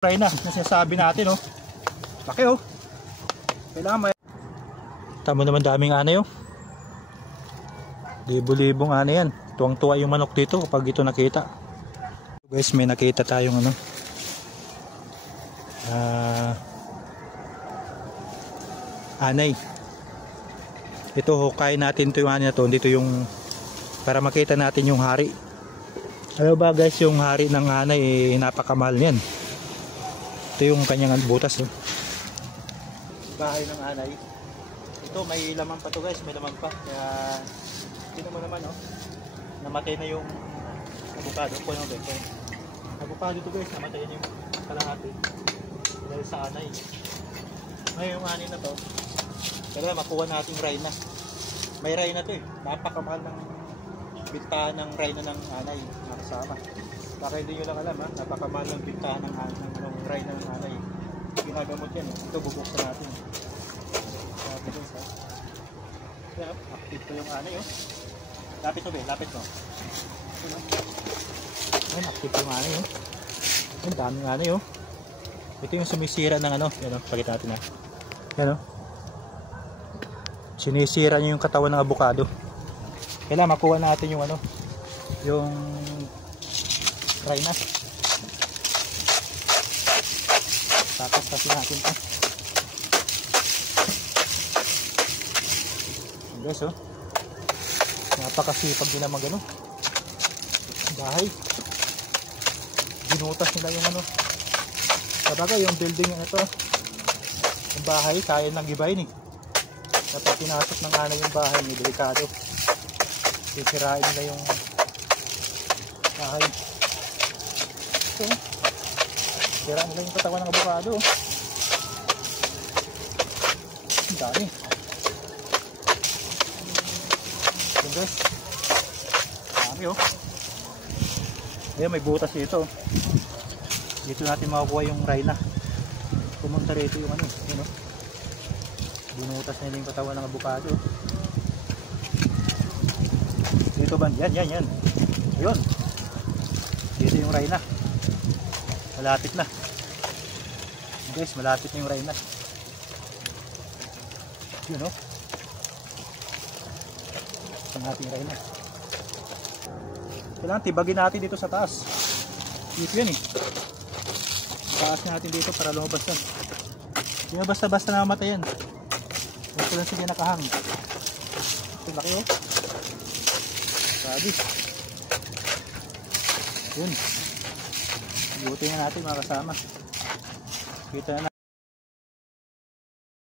Try na sinasabi natin, oh. Laki, oh. Kailangan may... Tama naman daming anay, oh. Libo-libong anay yan. Tuwang-tuwa yung manok dito kapag ito nakita. Guys, may nakita tayong ano. Anay. Ito, hukay natin ito yung anay na to. Dito yung... Para makita natin yung hari. Alam ba guys, yung hari ng anay, napakamahal yan. Ito yung kanyang butas, eh. Bahay ng anay. Ito may laman pa to guys, may laman pa. Kaya hindi naman oh. Namatay na yung avocado. Kuno ba ito? Avocado to guys, namatay na yung kalahati. Dahil sa anay. Ngayon yung anay na to. Kaya makuha natin rhino. May rhino to, eh. Napakamahal ng bintahan ng rhino ng anay. Nakasama. Baka hindi nyo lang alam, ha? Napakamahal ng bintahan ng rhino ng anay. Ginagamot yan, eh. Ito bubuksan natin. Sabi dun sa kaya active ko yung anay, oh. Lapit mo, be, lapit mo. Ayan, active yung anay, oh. Ayan, daming anay, oh. Ito yung sumisira ng ano. Yan, oh, pakita natin, ha. Yan, oh. Sinisira nyo yung katawan ng avocado. Kailangan makuha natin yung ano, yung rhino. Tapos kasi natin ito. Guys, oh. Napakasipag nila mag-ano. Bahay. Ginutas nila yung ano. Sabagay, yung building yung ito. Yung bahay, kaya nang gibayin, eh. Kapag pinasok ng anay yung bahay, may delikado. Sisirain nila yung bahay. Ito, sira nila yung katawan ng avocado. Ang dami. Yan guys, dami, oh. Ayan, may butas dito. Dito natin makukuha yung rhino. Pumunta rito yung ano, yun, oh. Binutas nila yung katawan ng avocado. Dito ba? Yan. Ayun. Dito yung rhino. Malapit na. Guys, malapit na yung rhino. Yun, oh. Ang ating rhino. Kailangan tibagin natin dito sa taas. Dito yan, eh. Taas natin dito para lumabas na. Hindi na basta-basta namatay yan. Ito lang sige nakahang. Ito laki, oh. Sabi. Yun. Buti na natin mga kasama. Kita na